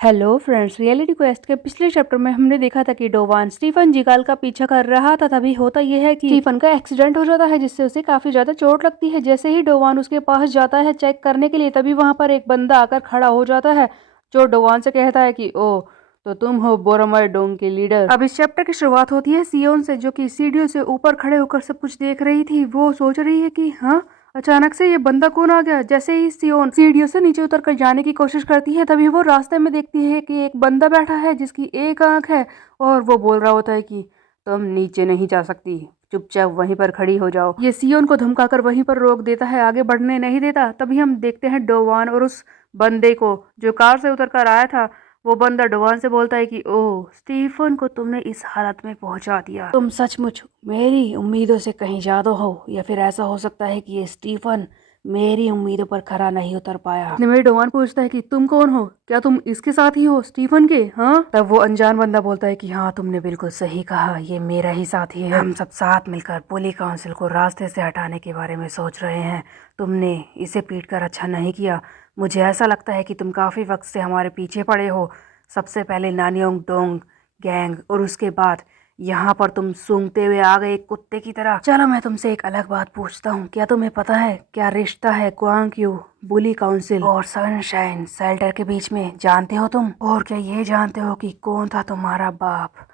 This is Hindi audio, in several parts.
हेलो फ्रेंड्स, रियलिटी क्वेस्ट के पिछले चैप्टर में हमने देखा था कि डोवान स्टीफन जीगाल का पीछा कर रहा था। तभी होता यह है कि स्टीफन का एक्सीडेंट हो जाता है, जिससे उसे काफी ज्यादा चोट लगती है। जैसे ही डोवान उसके पास जाता है चेक करने के लिए, तभी वहां पर एक बंदा आकर खड़ा हो जाता है, जो डोवान से कहता है कि ओ, तो तुम हो बोरोमाई डोंग के लीडर। अब इस चैप्टर की शुरुआत होती है सियोन से, जो कि सीढ़ियों से ऊपर खड़े होकर सब कुछ देख रही थी। वो सोच रही है कि हाँ, अचानक से ये बंदा कौन आ गया। जैसे ही सियोन सीढ़ियों से नीचे उतर कर जाने की कोशिश करती है, तभी वो रास्ते में देखती है कि एक बंदा बैठा है जिसकी एक आंख है, और वो बोल रहा होता है कि तुम नीचे नहीं जा सकती, चुपचाप वहीं पर खड़ी हो जाओ। ये सियोन को धमकाकर वहीं पर रोक देता है, आगे बढ़ने नहीं देता। तभी हम देखते हैं डोवान और उस बंदे को जो कार से उतर कर आया था। वो बंदा डोवान से बोलता है कि ओह, स्टीफन को तुमने इस हालत में पहुंचा दिया। तुम सचमुच मेरी उम्मीदों से कहीं ज्यादा हो, या फिर ऐसा हो सकता है कि ये स्टीफन मेरी उम्मीदों पर खरा नहीं उतर पाया। इतने में डोवान पूछता है कि तुम कौन हो, क्या तुम इसके साथ ही हो स्टीफन के? हाँ। तब वो अनजान बंदा बोलता है कि हाँ, तुमने बिल्कुल सही कहा, ये मेरा ही साथी है। हम सब साथ मिलकर पुली काउंसिल को रास्ते से हटाने के बारे में सोच रहे हैं। तुमने इसे पीट कर अच्छा नहीं किया। मुझे ऐसा लगता है कि तुम काफी वक्त से हमारे पीछे पड़े हो। सबसे पहले नानियोंग डोंग गैंग, और उसके बाद यहाँ पर तुम सूंघते हुए आ गए एक कुत्ते की तरह। चलो मैं तुमसे एक अलग बात पूछता हूँ, क्या तुम्हें पता है क्या रिश्ता है क्वांग यू बुली काउंसिल और सनशाइन शेल्टर के बीच में? जानते हो तुम? और क्या ये जानते हो कि कौन था तुम्हारा बाप?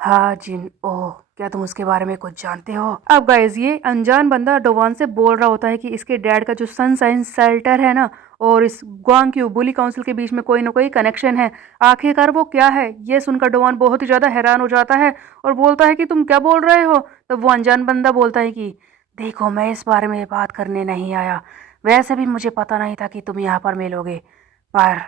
हाँ जिन ओ, क्या तुम उसके बारे में कुछ जानते हो? अब गाइस, ये अनजान बंदा डोवान से बोल रहा होता है कि इसके डैड का जो सनशाइन शेल्टर है ना, और इस ग्वांग बुली काउंसिल के बीच में कोई ना कोई कनेक्शन है। आखिरकार वो क्या है? ये सुनकर डोवान बहुत ही ज्यादा हैरान हो जाता है और बोलता है कि तुम क्या बोल रहे हो? तब वो अनजान बंदा बोलता है कि देखो, मैं इस बारे में बात करने नहीं आया। वैसे भी मुझे पता नहीं था कि तुम यहाँ पर मिलोगे, पर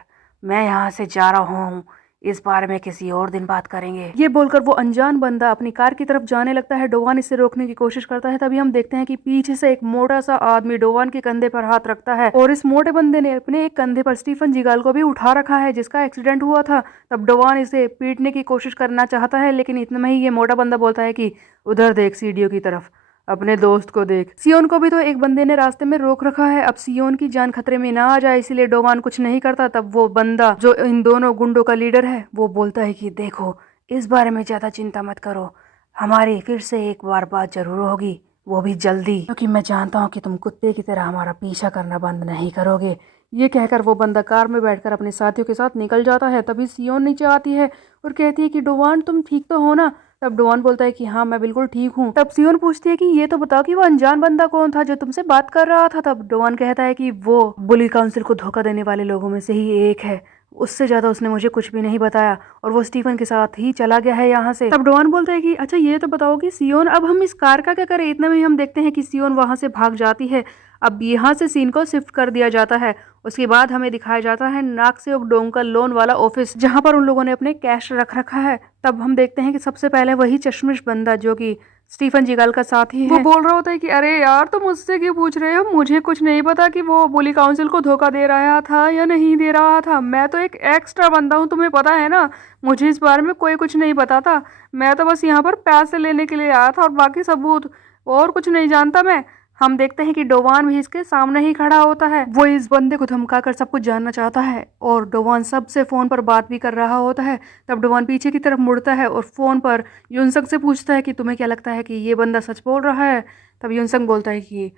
मैं यहाँ से जा रहा हूँ। इस बारे में किसी और दिन बात करेंगे। ये बोलकर वो अनजान बंदा अपनी कार की तरफ जाने लगता है। डोवान इसे रोकने की कोशिश करता है। तभी हम देखते हैं कि पीछे से एक मोटा सा आदमी डोवान के कंधे पर हाथ रखता है, और इस मोटे बंदे ने अपने एक कंधे पर स्टीफन जीगाल को भी उठा रखा है, जिसका एक्सीडेंट हुआ था। तब डोवान इसे पीटने की कोशिश करना चाहता है, लेकिन इतने में ही ये मोटा बंदा बोलता है कि उधर देख, सीढ़ियों की तरफ, अपने दोस्त को देख। सियोन को भी तो एक बंदे ने रास्ते में रोक रखा है। अब सियोन की जान खतरे में ना आ जाए, इसीलिए डोवान कुछ नहीं करता। तब वो बंदा जो इन दोनों गुंडों का लीडर है, वो बोलता है कि देखो, इस बारे में ज्यादा चिंता मत करो, हमारी फिर से एक बार बात जरूर होगी, वो भी जल्दी, क्योंकि मैं जानता हूँ कि तुम कुत्ते की तरह हमारा पीछा करना बंद नहीं करोगे। ये कहकर वो बंदा कार में बैठकर अपने साथियों के साथ निकल जाता है। तभी सियोन नीचे आती है और कहती है कि डोवान, तुम ठीक तो हो ना? तब डोवान बोलता है कि हाँ, मैं बिल्कुल ठीक हूँ। तब सियोन पूछती है कि ये तो बताओ कि वो अनजान बंदा कौन था जो तुमसे बात कर रहा था? तब डोवान कहता है कि वो बुली काउंसिल को धोखा देने वाले लोगों में से ही एक है। उससे ज्यादा उसने मुझे कुछ भी नहीं बताया, और वो स्टीफन के साथ ही चला गया है यहाँ से। तब डोवान बोलता है कि अच्छा, ये तो बताओ कि सियोन, अब हम इस कार का क्या करें? इतना में हम देखते हैं कि सियोन वहां से भाग जाती है। अब यहाँ से सीन को शिफ्ट कर दिया जाता है। उसके बाद हमें दिखाया जाता है नाक्सेओक डोंग का लोन वाला ऑफिस, जहां पर उन लोगों ने अपने कैश रख रखा है। तब हम देखते हैं कि सबसे पहले वही चश्मिश बंदा, जो कि स्टीफन जीगाल का साथी है, वो बोल रहा होता है कि अरे यार, तुम मुझसे क्यों पूछ रहे हो? मुझे कुछ नहीं पता कि वो बुली काउंसिल को धोखा दे रहा था या नहीं दे रहा था। मैं तो एक एक्स्ट्रा बंदा हूँ, तुम्हें पता है ना। मुझे इस बारे में कोई कुछ नहीं पता था। मैं तो बस यहाँ पर पैसे लेने के लिए आया था, और बाकी सबूत और कुछ नहीं जानता मैं। हम देखते हैं कि डोवान भी इसके सामने ही खड़ा होता है। वो इस बंदे को धमकाकर सब कुछ जानना चाहता है, और डोवान सबसे फोन पर बात भी कर रहा होता है। तब डोवान पीछे की तरफ मुड़ता है और फोन पर युनसंग से पूछता है कि तुम्हें क्या लगता है कि ये बंदा सच बोल रहा है? तब युनसंग बोलता है कि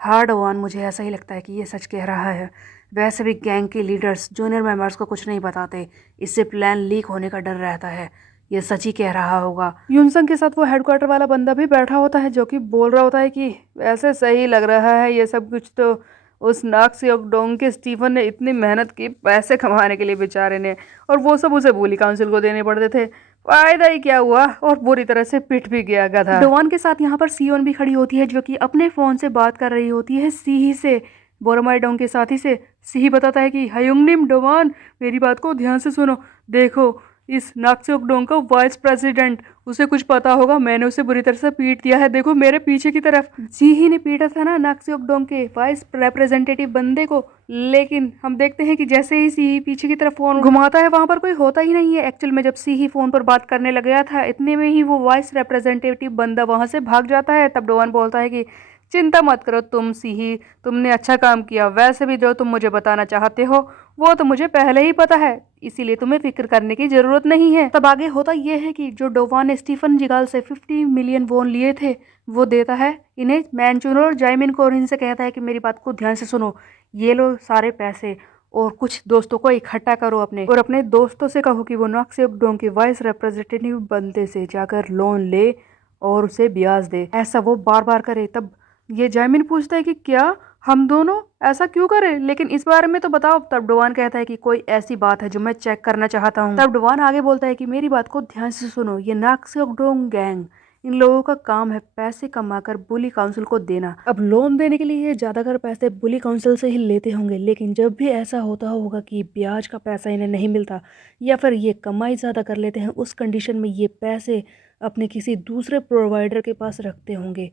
हाँ डोवान, मुझे ऐसा ही लगता है कि ये सच कह रहा है। वैसे भी गैंग के लीडर्स जूनियर मेंबर्स को कुछ नहीं बताते, इससे प्लान लीक होने का डर रहता है। ये सच ही कह रहा होगा। युनसंग के साथ वो हेडक्वार्टर वाला बंदा भी बैठा होता है, जो कि बोल रहा होता है कि वैसे सही लग रहा है ये सब कुछ तो। उस नाक्सेओक डोंग के स्टीफन ने इतनी मेहनत की पैसे कमाने के लिए बेचारे ने, और वो सब उसे बुली काउंसिल को देने पड़ते थे। फायदा ही क्या हुआ, और बुरी तरह से पिट भी गया गधा। डोवान के साथ यहाँ पर सियोन भी खड़ी होती है, जो कि अपने फोन से बात कर रही होती है सीही से, बोरोमाई डोंग के साथी से। सीही बताता है कि हयुंगनिम डोवान, मेरी बात को ध्यान से सुनो। देखो, इस नाक्सेओक डोंग का वाइस प्रेसिडेंट, उसे कुछ पता होगा, मैंने उसे बुरी तरह से पीट दिया है। देखो मेरे पीछे की तरफ। जी ही ने पीटा था ना नाक्सेओक डोंग के वाइस रिप्रेजेंटेटिव बंदे को। लेकिन हम देखते हैं कि जैसे ही सी पीछे की तरफ फोन घुमाता है, वहां पर कोई होता ही नहीं है। एक्चुअल में जब सी ही फोन पर बात करने लग गया था, इतने में ही वो वाइस रिप्रेजेंटेटिव बंदा वहां से भाग जाता है। तब डोवान बोलता है कि चिंता मत करो तुम सी ही, तुमने अच्छा काम किया। वैसे भी जो तुम मुझे बताना चाहते हो वो तो मुझे पहले ही पता है, इसीलिए तुम्हें फिक्र करने की जरूरत नहीं है। तब आगे होता यह है कि जो डोवान ने स्टीफन जिगाल से 50 मिलियन वोन लिए थे वो देता है इन्हें, मैनचून और जायमिन को, और इनसे कहता है कि मेरी बात को ध्यान से सुनो, ये लो सारे पैसे और कुछ दोस्तों को इकट्ठा करो अपने, और अपने दोस्तों से कहो कि वो नॉक्स-यॉक-डोंग के वाइस रिप्रेजेंटेटिव बंदे से जाकर लोन ले और उसे ब्याज दे, ऐसा वो बार बार करे। तब ये जायमिन पूछता है कि क्या हम दोनों ऐसा क्यों करें, लेकिन इस बारे में तो बताओ। तब डोवान कहता है कि कोई ऐसी बात है जो मैं चेक करना चाहता हूँ। तब डोवान आगे बोलता है कि मेरी बात को ध्यान से सुनो, ये नॉक्स-यॉक-डोंग गैंग, इन लोगों का काम है पैसे कमाकर बुली काउंसिल को देना। अब लोन देने के लिए ये ज्यादातर पैसे बुली काउंसिल से ही लेते होंगे, लेकिन जब भी ऐसा होता होगा कि ब्याज का पैसा इन्हें नहीं मिलता या फिर ये कमाई ज़्यादा कर लेते हैं, उस कंडीशन में ये पैसे अपने किसी दूसरे प्रोवाइडर के पास रखते होंगे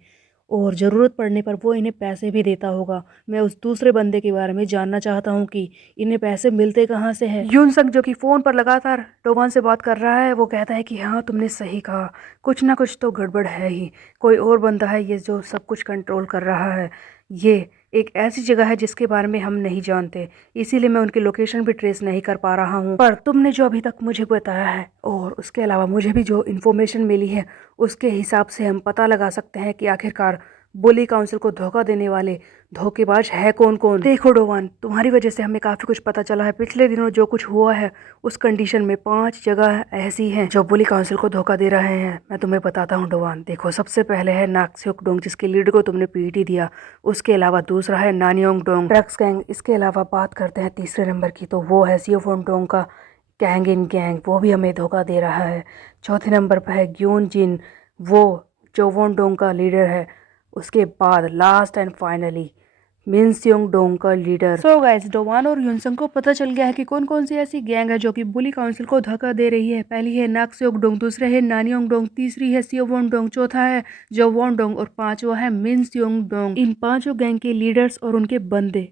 और ज़रूरत पड़ने पर वो इन्हें पैसे भी देता होगा। मैं उस दूसरे बंदे के बारे में जानना चाहता हूँ कि इन्हें पैसे मिलते कहाँ से हैं। यूनसंग जो कि फ़ोन पर लगातार डोवान से बात कर रहा है, वो कहता है कि हाँ तुमने सही कहा, कुछ ना कुछ तो गड़बड़ है ही, कोई और बंदा है ये जो सब कुछ कंट्रोल कर रहा है। ये एक ऐसी जगह है जिसके बारे में हम नहीं जानते, इसीलिए मैं उनकी लोकेशन भी ट्रेस नहीं कर पा रहा हूँ। पर तुमने जो अभी तक मुझे बताया है और उसके अलावा मुझे भी जो इन्फॉर्मेशन मिली है उसके हिसाब से हम पता लगा सकते हैं कि आखिरकार बुली काउंसिल को धोखा देने वाले धोखेबाज है कौन कौन। देखो डोवान, तुम्हारी वजह से हमें काफ़ी कुछ पता चला है। पिछले दिनों जो कुछ हुआ है उस कंडीशन में 5 जगह ऐसी हैं जो बुली काउंसिल को धोखा दे रहे हैं। मैं तुम्हें बताता हूँ डोवान। देखो, सबसे पहले है नॉक्स-यॉक-डोंग जिसके लीडर को तुमने पीट ही दिया, उसके अलावा दूसरा है नानयोंग-डोंग ड्रग्स गैंग, इसके अलावा बात करते हैं तीसरे नंबर की तो वो है सियोफोन-डोंग का गैंग इन गैंग, वो भी हमें धोखा दे रहा है। चौथे नंबर पर है ग्योन जिन, वो चोवोन-डोंग का लीडर है। उसके बाद लास्ट एंड फाइनली मिनस्योंग-डोंग का लीडर। सो गाइस, डोवान और यूनसंग को पता चल गया है कि कौन कौन सी ऐसी गैंग है जो कि बुली काउंसिल को धोखा दे रही है। पहली है नॉक्स-यॉक-डोंग, दूसरा है नानयोंग-डोंग, तीसरी है सियोवोन-डोंग, चौथा है जोवोन-डोंग और पांचवा है मिनस्योंग-डोंग। इन पांचों गैंग के लीडर्स और उनके बंदे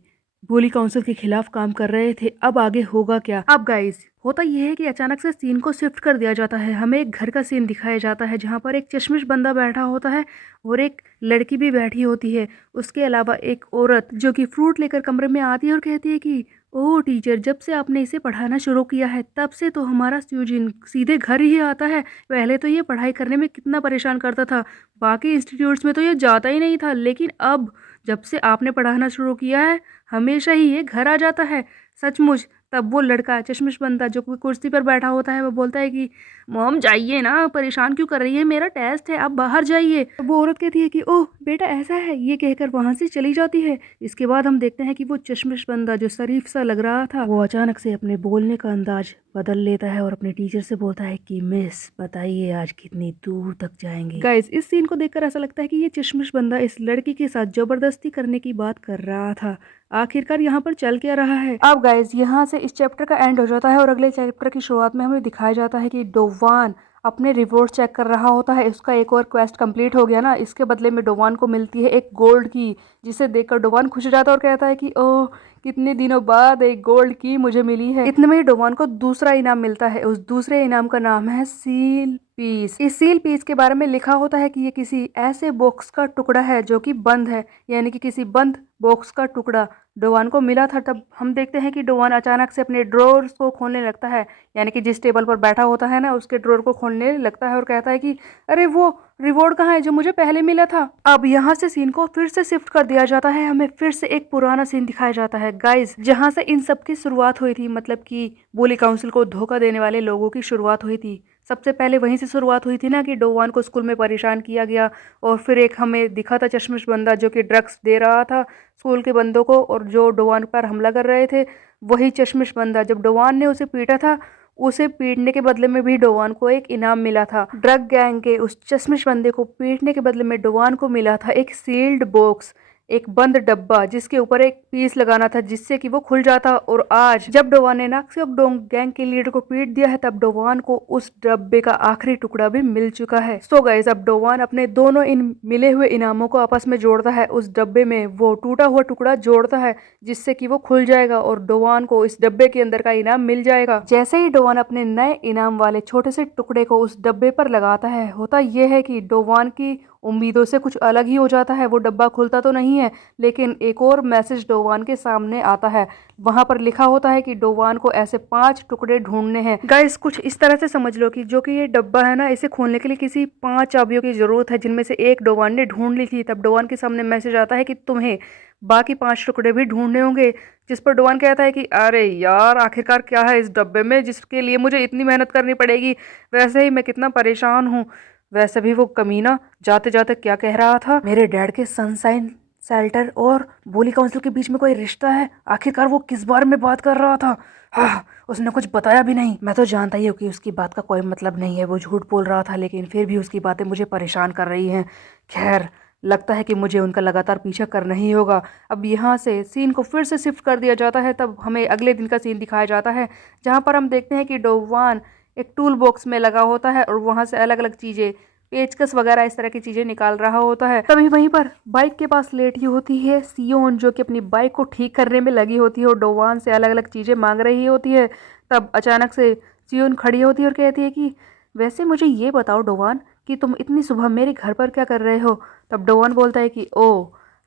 बुली काउंसिल के खिलाफ काम कर रहे थे। अब आगे होगा क्या? अब गाइस, होता यह है कि अचानक से सीन को शिफ्ट कर दिया जाता है। हमें एक घर का सीन दिखाया जाता है जहां पर एक चश्मिश बंदा बैठा होता है और एक लड़की भी बैठी होती है। उसके अलावा एक औरत जो कि फ्रूट लेकर कमरे में आती है और कहती है कि ओह टीचर, जब से आपने इसे पढ़ाना शुरू किया है तब से तो हमारा स्यूजिन सीधे घर ही आता है। पहले तो ये पढ़ाई करने में कितना परेशान करता था, बाकी इंस्टीट्यूट्स में तो ये जाता ही नहीं था, लेकिन अब जब से आपने पढ़ाना शुरू किया है हमेशा ही ये घर आ जाता है। सचमुच। तब वो लड़का चश्मिश बंदा जो कुर्सी पर बैठा होता है वो बोलता है कि मॉम जाइए ना, परेशान क्यों कर रही है, मेरा टेस्ट है, आप बाहर जाइए। तो वो औरत कहती है कि ओह बेटा ऐसा है, ये कहकर वहां से चली जाती है। इसके बाद हम देखते हैं कि वो चश्मिश बंदा जो शरीफ सा लग रहा था वो अचानक से अपने बोलने का अंदाज बदल लेता है और अपने टीचर से बोलता है कि मिस बताइए आज कितनी दूर तक जाएंगे। गाइस, इस सीन को देखकर ऐसा लगता है कि ये चश्मिश बंदा इस लड़की के साथ जबरदस्ती करने की बात कर रहा था। आखिरकार यहाँ पर चल क्या रहा है? अब गाइस, यहाँ से इस चैप्टर का एंड हो जाता है और अगले चैप्टर की शुरुआत में हमें दिखाया जाता है कि डोवान अपने रिवॉर्ड चेक कर रहा होता है। उसका एक और क्वेस्ट कंप्लीट हो गया ना, इसके बदले में डोवान को मिलती है एक गोल्ड की, जिसे देखकर डोवान खुश हो जाता है और कहता है कि ओह कितने दिनों बाद एक गोल्ड की मुझे मिली है। इतने में ही डोवान को दूसरा इनाम मिलता है। उस दूसरे इनाम का नाम है सील पीस। इस सील पीस के बारे में लिखा होता है कि ये किसी ऐसे बॉक्स का टुकड़ा है जो कि बंद है, यानी कि किसी बंद बॉक्स का टुकड़ा डोवान को मिला था। तब हम देखते हैं कि डोवान अचानक से अपने ड्रॉर्स को खोलने लगता है, यानी कि जिस टेबल पर बैठा होता है ना उसके ड्रॉर को खोलने लगता है और कहता है कि अरे वो रिवॉर्ड कहाँ है जो मुझे पहले मिला था। अब यहाँ से सीन को फिर से शिफ्ट कर दिया जाता है। हमें फिर से एक पुराना सीन दिखाया जाता है गाइस, जहाँ से इन सब की शुरुआत हुई थी, मतलब कि बुली काउंसिल को धोखा देने वाले लोगों की शुरुआत हुई थी। सबसे पहले वहीं से शुरुआत हुई थी ना कि डोवान को स्कूल में परेशान किया गया और फिर एक हमें दिखा था चश्मिश बंदा जो कि ड्रग्स दे रहा था स्कूल के बंदों को और जो डोवान पर हमला कर रहे थे वही चश्मिश बंदा। जब डोवान ने उसे पीटा था, उसे पीटने के बदले में भी डोवान को एक इनाम मिला था। ड्रग गैंग के उस चश्मिश बंदे को पीटने के बदले में डोवान को मिला था एक सील्ड बॉक्स, एक बंद डब्बा जिसके ऊपर एक पीस लगाना था जिससे कि वो खुल जाता। और आज जब डोवान ने नॉक्स-यॉक-डोंग गैंग के लीडर को पीट दिया है तब डोवान को उस डब्बे का आखिरी टुकड़ा भी मिल चुका है। सो गाइस, अब डोवान अपने दोनों इन मिले हुए इनामों को आपस में जोड़ता है। उस डब्बे में वो टूटा हुआ टुकड़ा जोड़ता है जिससे कि वो खुल जाएगा और डोवान को इस डब्बे के अंदर का इनाम मिल जाएगा। जैसे ही डोवान अपने नए इनाम वाले छोटे से टुकड़े को उस डब्बे पर लगाता है, होता यह है कि डोवान की उम्मीदों से कुछ अलग ही हो जाता है। वो डब्बा खुलता तो नहीं है, लेकिन एक और मैसेज डोवान के सामने आता है। वहां पर लिखा होता है कि डोवान को ऐसे 5 टुकड़े ढूंढने हैं। गाइस कुछ इस तरह से समझ लो कि जो कि ये डब्बा है ना, इसे खोलने के लिए किसी 5 चाबियों की जरूरत है, जिनमें से एक डोवान ने ढूंढ ली थी। तब डोवान के सामने मैसेज आता है कि तुम्हें बाकी 5 टुकड़े भी ढूंढने होंगे। जिस पर डोवान कहता है कि अरे यार, आखिरकार क्या है इस डब्बे में जिसके लिए मुझे इतनी मेहनत करनी पड़ेगी। वैसे ही मैं कितना परेशान हूँ। वैसे भी वो कमीना जाते जाते क्या कह रहा था, मेरे डैड के सनसाइन शेल्टर और बोली काउंसिल के बीच में कोई रिश्ता है। आखिरकार वो किस बारे में बात कर रहा था? हाँ, उसने कुछ बताया भी नहीं। मैं तो जानता ही हूँ कि उसकी बात का कोई मतलब नहीं है, वो झूठ बोल रहा था, लेकिन फिर भी उसकी बातें मुझे परेशान कर रही हैं। खैर, लगता है कि मुझे उनका लगातार पीछा करना ही होगा। अब यहाँ से सीन को फिर से शिफ्ट कर दिया जाता है। तब हमें अगले दिन का सीन दिखाया जाता है, जहाँ पर हम देखते हैं कि डोवान एक टूल बॉक्स में लगा होता है और वहाँ से अलग अलग चीज़ें, पेचकस वगैरह इस तरह की चीजें निकाल रहा होता है। तभी वहीं पर बाइक के पास लेटी होती है सियोन, जो कि अपनी बाइक को ठीक करने में लगी होती है और डोवान से अलग अलग चीजें मांग रही होती है। तब अचानक से सियोन खड़ी होती है और कहती है कि वैसे मुझे ये बताओ डोवान, कि तुम इतनी सुबह मेरे घर पर क्या कर रहे हो? तब डोवान बोलता है कि ओ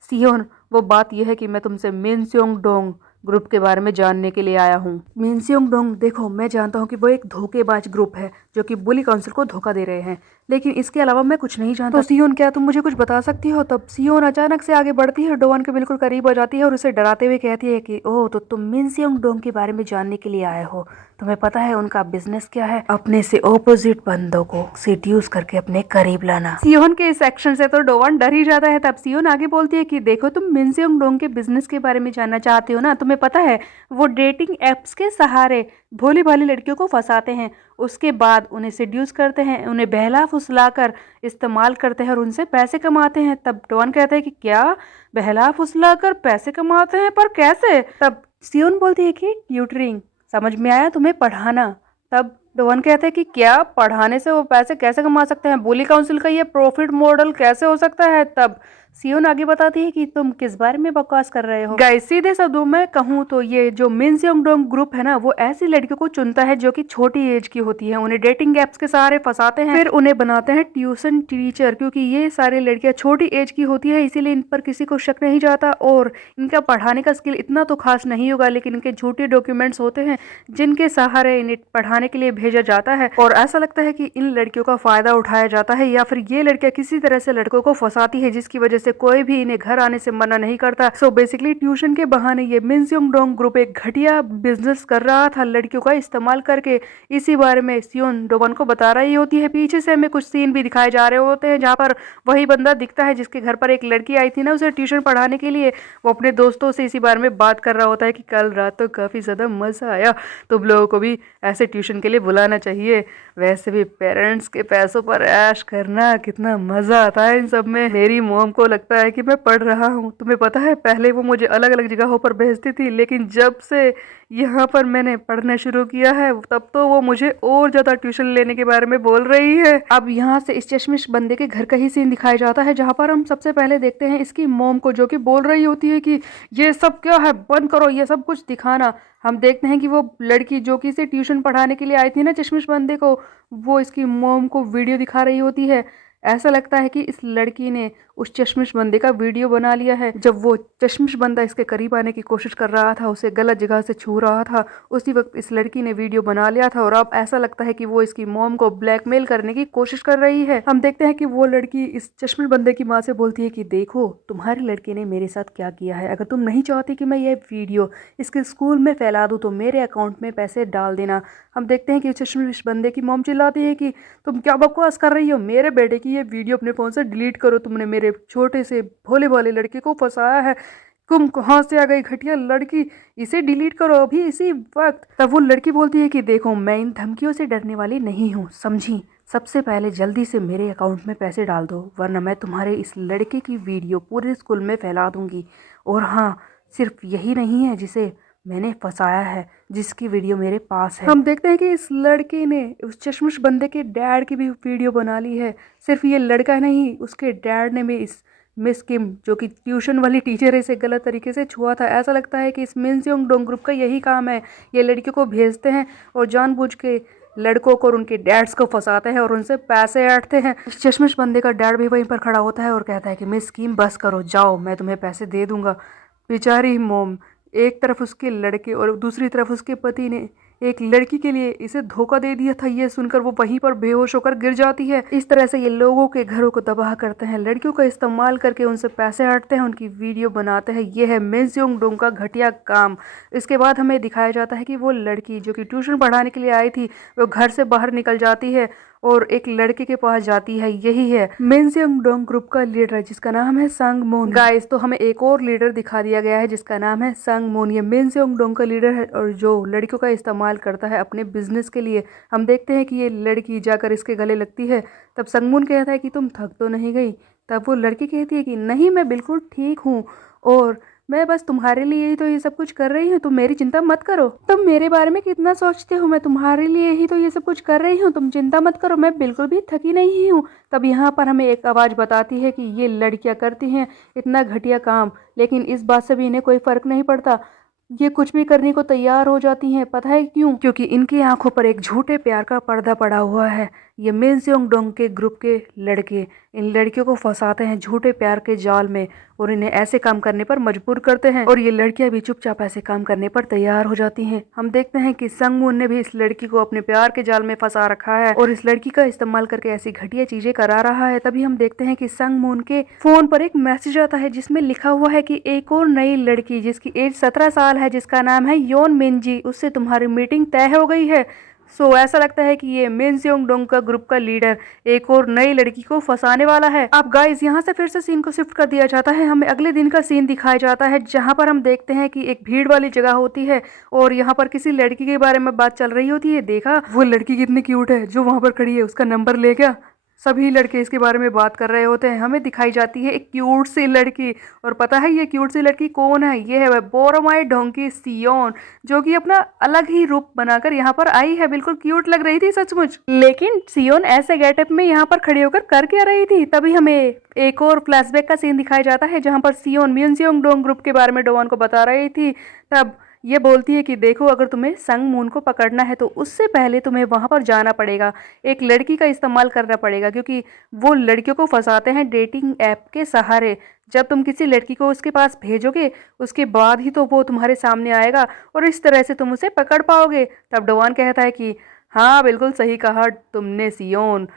सियोन, वो बात यह है कि मैं तुमसे मिनस्योंग डोंग ग्रुप के बारे में जानने के लिए आया हूँ। मिनस्योंग डोंग, देखो मैं जानता हूँ कि वो एक धोखेबाज ग्रुप है जो कि बुली काउंसिल को धोखा दे रहे हैं, लेकिन इसके अलावा मैं कुछ नहीं जानता। तो सियोन, क्या तुम मुझे कुछ बता सकती हो? तब सियोन अचानक से आगे बढ़ती है, डोवान के बिल्कुल करीब हो जाती है और उसे डराते हुए कहती है कि ओह, तो तुम मिनस्योंग डोंग के बारे में जानने के लिए आए हो। तुम्हें पता है उनका बिजनेस क्या है? अपने से ऑपोजिट बंदों को सेड्यूस करके अपने करीब लाना। सियोन के इस एक्शन से तो डोवान डर ही जाता है। तब सियोन आगे बोलती है कि देखो, तुम मिनस्योंग डोंग के बिजनेस के बारे में जानना चाहते हो ना? तुम्हें पता है वो डेटिंग एप्स के सहारे भोली भाली लड़कियों को फंसाते हैं, उसके बाद उन्हें सेड्यूस करते हैं, उन्हें बहला फुसलाकर इस्तेमाल करते हैं और उनसे पैसे कमाते हैं। तब डॉन कहता है कि क्या बहला फुसलाकर पैसे कमाते हैं, पर कैसे? तब सियोन बोलती है कि ट्यूटरिंग, समझ में आया तुम्हें, पढ़ाना। तब डॉन कहते हैं कि क्या पढ़ाने से वो पैसे कैसे कमा सकते हैं? बोली काउंसिल का ये प्रॉफिट मॉडल कैसे हो सकता है? तब सियोन आगे बताती है कि तुम किस बारे में बकवास कर रहे हो। गाइस सीधे शब्दों में कहूँ तो ये जो मिनस्योंग ग्रुप है ना, वो ऐसी लड़कियों को चुनता है जो कि छोटी एज की होती है, उन्हें डेटिंग एप्स के सहारे फंसाते हैं, फिर उन्हें बनाते हैं ट्यूशन टीचर। क्योंकि ये सारी लड़कियां छोटी एज की होती है, इसीलिए इन पर किसी को शक नहीं जाता और इनका पढ़ाने का स्किल इतना तो खास नहीं होगा, लेकिन इनके झूठे डॉक्यूमेंट्स होते हैं जिनके सहारे इन्हें पढ़ाने के लिए भेजा जाता है। और ऐसा लगता है कि इन लड़कियों का फायदा उठाया जाता है, या फिर ये लड़कियां किसी तरह से लड़कों को फंसाती है, जिसकी वजह से कोई भी इन्हें घर आने से मना नहीं करता। सो बेसिकली ट्यूशन के बहाने ये मिनस्योंग डोंग ग्रुप एक घटिया बिजनेस कर रहा था लड़कियों का इस्तेमाल करके। इसी बारे में सियोन डोवन को बता रही होती है। पीछे से हमें कुछ सीन भी दिखाए जा रहे होते हैं, जहाँ पर वही बंदा दिखता है जिसके घर पर एक लड़की आई थी ना उसे ट्यूशन पढ़ाने के लिए। वो अपने दोस्तों से इसी बारे में बात कर रहा होता है कि कल रात तो काफ़ी ज़्यादा मज़ा आया, तुम लोगों को भी ऐसे ट्यूशन के लिए बुलाना चाहिए। वैसे भी पेरेंट्स के पैसों पर ऐश करना कितना मज़ा आता है इन सब में। मेरी मॉम को लगता है कि मैं पढ़ रहा हूँ। तुम्हें पता है पहले वो मुझे अलग अलग जगहों पर भेजती थी, लेकिन जब से यहाँ पर मैंने पढ़ना शुरू किया है तब तो वो मुझे और ज़्यादा ट्यूशन लेने के बारे में बोल रही है। अब यहाँ से इस चश्मिश बंदे के घर का ही सीन दिखाया जाता है, जहाँ पर हम सबसे पहले देखते हैं इसकी मॉम को, जो कि बोल रही होती है कि ये सब क्या है, बंद करो ये सब कुछ दिखाना। हम देखते हैं कि वो लड़की जो कि इसे ट्यूशन पढ़ाने के लिए आई थी ना चश्मिश बंदे को, वो इसकी मॉम को वीडियो दिखा रही होती है। ऐसा लगता है कि इस लड़की ने उस चश्मिश बंदे का वीडियो बना लिया है। जब वो चश्मिश बंदा इसके करीब आने की कोशिश कर रहा था, उसे गलत जगह से छू रहा था, उसी वक्त इस लड़की ने वीडियो बना लिया था और अब ऐसा लगता है कि वो इसकी मॉम को ब्लैकमेल करने की कोशिश कर रही है। हम देखते हैं कि वो लड़की इस चश्मिश बंदे की माँ से बोलती है कि देखो तुम्हारी लड़की ने मेरे साथ क्या किया है, अगर तुम नहीं चाहती कि मैं ये वीडियो इसके स्कूल में फैला दूँ तो मेरे अकाउंट में पैसे डाल देना। हम देखते हैं कि चश्मिश बंदे की मॉम चिल्लाती है कि तुम क्या बकवास कर रही हो, मेरे बेटे की ये वीडियो अपने फ़ोन से डिलीट करो, तुमने मेरे छोटे से भोले भाले लड़के को फंसाया है, तुम कहाँ से आ गई घटिया लड़की, इसे डिलीट करो अभी इसी वक्त। तब वो लड़की बोलती है कि देखो मैं इन धमकियों से डरने वाली नहीं हूँ, समझी? सबसे पहले जल्दी से मेरे अकाउंट में पैसे डाल दो, वरना मैं तुम्हारे इस लड़के की वीडियो पूरे स्कूल में फैला दूंगी। और हाँ, सिर्फ यही नहीं है जिसे मैंने फंसाया है, जिसकी वीडियो मेरे पास है। हम देखते हैं कि इस लड़के ने उस चश्मिश बंदे के डैड की भी वीडियो बना ली है। सिर्फ ये लड़का नहीं, उसके डैड ने भी इस मिस किम, जो कि ट्यूशन वाली टीचर है, इसे गलत तरीके से छुआ था। ऐसा लगता है कि इस मिनस्योंग डोंग ग्रुप का यही काम है, ये लड़कियों को भेजते हैं और जानबूझ के लड़कों को और उनके डैड्स को फंसाते हैं और उनसे पैसे ऐंठते हैं। इस चश्मिश बंदे का डैड भी वहीं पर खड़ा होता है और कहता है कि मिस कीम बस करो, जाओ, मैं तुम्हें पैसे दे दूंगा। बेचारी मोम, एक तरफ उसके लड़के और दूसरी तरफ उसके पति ने एक लड़की के लिए इसे धोखा दे दिया था, ये सुनकर वो वहीं पर बेहोश होकर गिर जाती है। इस तरह से ये लोगों के घरों को तबाह करते हैं, लड़कियों का इस्तेमाल करके उनसे पैसे हटते हैं, उनकी वीडियो बनाते हैं। ये है मिन स्योंग डोंग का घटिया काम। इसके बाद हमें दिखाया जाता है कि वो लड़की जो कि ट्यूशन पढ़ाने के लिए आई थी, वो घर से बाहर निकल जाती है और एक लड़के के पास जाती है। यही है मिन स्योंग डोंग ग्रुप का लीडर जिसका नाम है संग मून। गाइस, तो हमें एक और लीडर दिखा दिया गया है जिसका नाम है संग मून। ये मिन स्योंग डोंग का लीडर है और जो लड़कियों का इस्तेमाल करता है अपने बिजनेस के लिए। हम देखते हैं कि ये लड़की जाकर इसके गले लगती है। तब संग मून कहता है कि तुम थक तो नहीं गई? तब वो लड़की कहती है कि नहीं, मैं बिल्कुल ठीक हूँ और मैं बस तुम्हारे लिए ही तो ये सब कुछ कर रही हूँ, तुम मेरी चिंता मत करो। तुम मेरे बारे में कितना सोचते हो, मैं तुम्हारे लिए ही तो ये सब कुछ कर रही हूँ, तुम चिंता मत करो, मैं बिल्कुल भी थकी नहीं हूँ। तब यहाँ पर हमें एक आवाज़ बताती है कि ये लड़कियाँ करती हैं इतना घटिया काम, लेकिन इस बात से भी इन्हें कोई फर्क नहीं पड़ता। ये कुछ भी करने को तैयार हो जाती हैं। पता है क्यों? क्योंकि इनकी आंखों पर एक झूठे प्यार का पर्दा पड़ा हुआ है। ये मिन स्योंग डोंग के ग्रुप के लड़के इन लड़कियों को फंसाते हैं झूठे प्यार के जाल में और इन्हें ऐसे काम करने पर मजबूर करते हैं और ये लड़कियां भी चुपचाप ऐसे काम करने पर तैयार हो जाती हैं। हम देखते हैं कि संग मून ने भी इस लड़की को अपने प्यार के जाल में फंसा रखा है और इस लड़की का इस्तेमाल करके ऐसी घटिया चीजें करा रहा है। तभी हम देखते हैं कि संग मून के फोन पर एक मैसेज आता है जिसमें लिखा हुआ है कि एक और नई लड़की जिसकी एज 17 साल है, जिसका नाम है योन मिनजी, उससे तुम्हारी मीटिंग तय हो गई है। ऐसा लगता है कि ये मिन स्योंग डोंग का ग्रुप का लीडर एक और नई लड़की को फंसाने वाला है। अब गाइस, यहाँ से फिर से सीन को शिफ्ट कर दिया जाता है, हमें अगले दिन का सीन दिखाया जाता है जहाँ पर हम देखते हैं कि एक भीड़ वाली जगह होती है और यहाँ पर किसी लड़की के बारे में बात चल रही होती है। देखा वो लड़की कितनी क्यूट है जो वहां पर खड़ी है, उसका नंबर ले गया। सभी लड़के इसके बारे में बात कर रहे होते हैं। हमें दिखाई जाती है एक क्यूट सी लड़की और पता है ये क्यूट सी लड़की कौन है? ये है वह बोरोमाई डोंकी सियोन, जो कि अपना अलग ही रूप बनाकर यहाँ पर आई है। बिल्कुल क्यूट लग रही थी सचमुच। लेकिन सियोन ऐसे गेटअप में यहाँ पर खड़ी होकर कर क्या रही थी? तभी हमें एक और फ्लैशबैक का सीन दिखाया जाता है जहाँ पर सियोन मिन स्योंग डोंग ग्रुप के बारे में डोवान को बता रही थी। तब ये बोलती है कि देखो, अगर तुम्हें संग मून को पकड़ना है तो उससे पहले तुम्हें वहां पर जाना पड़ेगा, एक लड़की का इस्तेमाल करना पड़ेगा, क्योंकि वो लड़कियों को फंसाते हैं डेटिंग ऐप के सहारे। जब तुम किसी लड़की को उसके पास भेजोगे उसके बाद ही तो वो तुम्हारे सामने आएगा और इस तरह से तुम उसे पकड़ पाओगे। तब डोवान कहता है कि हाँ, बिल्कुल सही कहा तुमने सियोन,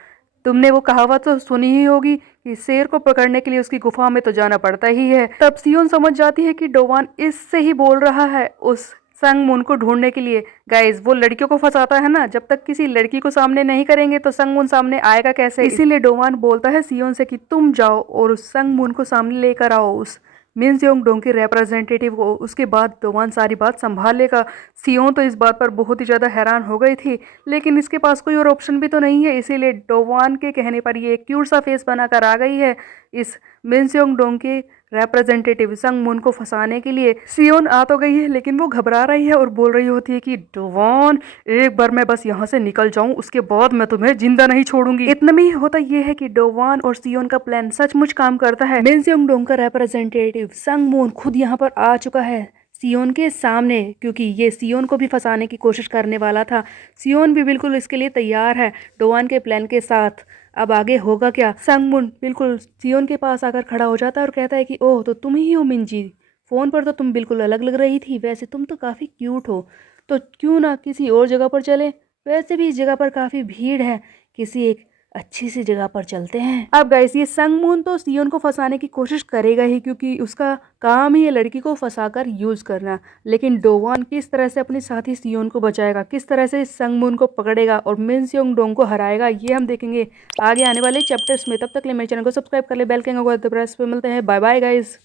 तुमने वो कहावत तो सुनी ही होगी कि शेर को पकड़ने के लिए उसकी गुफा में तो जाना पड़ता ही है। तब सियोन समझ जाती है कि डोवान इससे ही बोल रहा है उस संग मून को ढूंढने के लिए। गाइस, वो लड़कियों को फंसाता है ना, जब तक किसी लड़की को सामने नहीं करेंगे तो संग मून सामने आएगा कैसे? इसीलिए डोवान बोलता है सियोन से कि तुम जाओ और उस संग मून को सामने लेकर आओ, उस मिन स्योंग डोंग के रिप्रेजेंटेटिव को। उसके बाद डोवान सारी बात संभाल लेगा। सियोन तो इस बात पर बहुत ही ज़्यादा हैरान हो गई थी, लेकिन इसके पास कोई और ऑप्शन भी तो नहीं है, इसीलिए डोवान के कहने पर ये एक क्यूट सा फेस बनाकर आ गई है इस मिन स्योंग डोंग के रिप्रेजेंटेटिव संग मून को फंसाने के लिए। सियोन आ तो गई है लेकिन वो घबरा रही है और बोल रही होती है कि डोवान, एक बार मैं बस यहाँ से निकल जाऊं, उसके बाद मैं तुम्हें जिंदा नहीं छोड़ूंगी। इतने में ही होता यह है कि डोवान और सियोन का प्लान सचमुच काम करता है। मिन स्योंग डोंग का रिप्रेजेंटेटिव संग मून खुद यहाँ पर आ चुका है सियोन के सामने, क्योंकि ये सियोन को भी फंसाने की कोशिश करने वाला था। सियोन भी बिल्कुल इसके लिए तैयार है डोवान के प्लान के साथ। अब आगे होगा क्या? संग मून बिल्कुल सियोन के पास आकर खड़ा हो जाता है और कहता है कि ओह, तो तुम ही हो मिंजी, फ़ोन पर तो तुम बिल्कुल अलग लग रही थी, वैसे तुम तो काफ़ी क्यूट हो, तो क्यों ना किसी और जगह पर चले? वैसे भी इस जगह पर काफ़ी भीड़ है, किसी एक अच्छी सी जगह पर चलते हैं। अब गाइस, ये संग मून तो सियोन को फंसाने की कोशिश करेगा ही, क्योंकि उसका काम ही है लड़की को फंसाकर यूज करना। लेकिन डोवान किस तरह से अपने साथी सियोन को बचाएगा, किस तरह से संग मून को पकड़ेगा और मिन स्योंग डोंग को हराएगा, ये हम देखेंगे आगे आने वाले चैप्टर्स में। तब तक के लिए मेरे चैनल को सब्सक्राइब कर ले, बेल के आइकन को प्रेस पे। मिलते हैं, बाय बाय गाइस।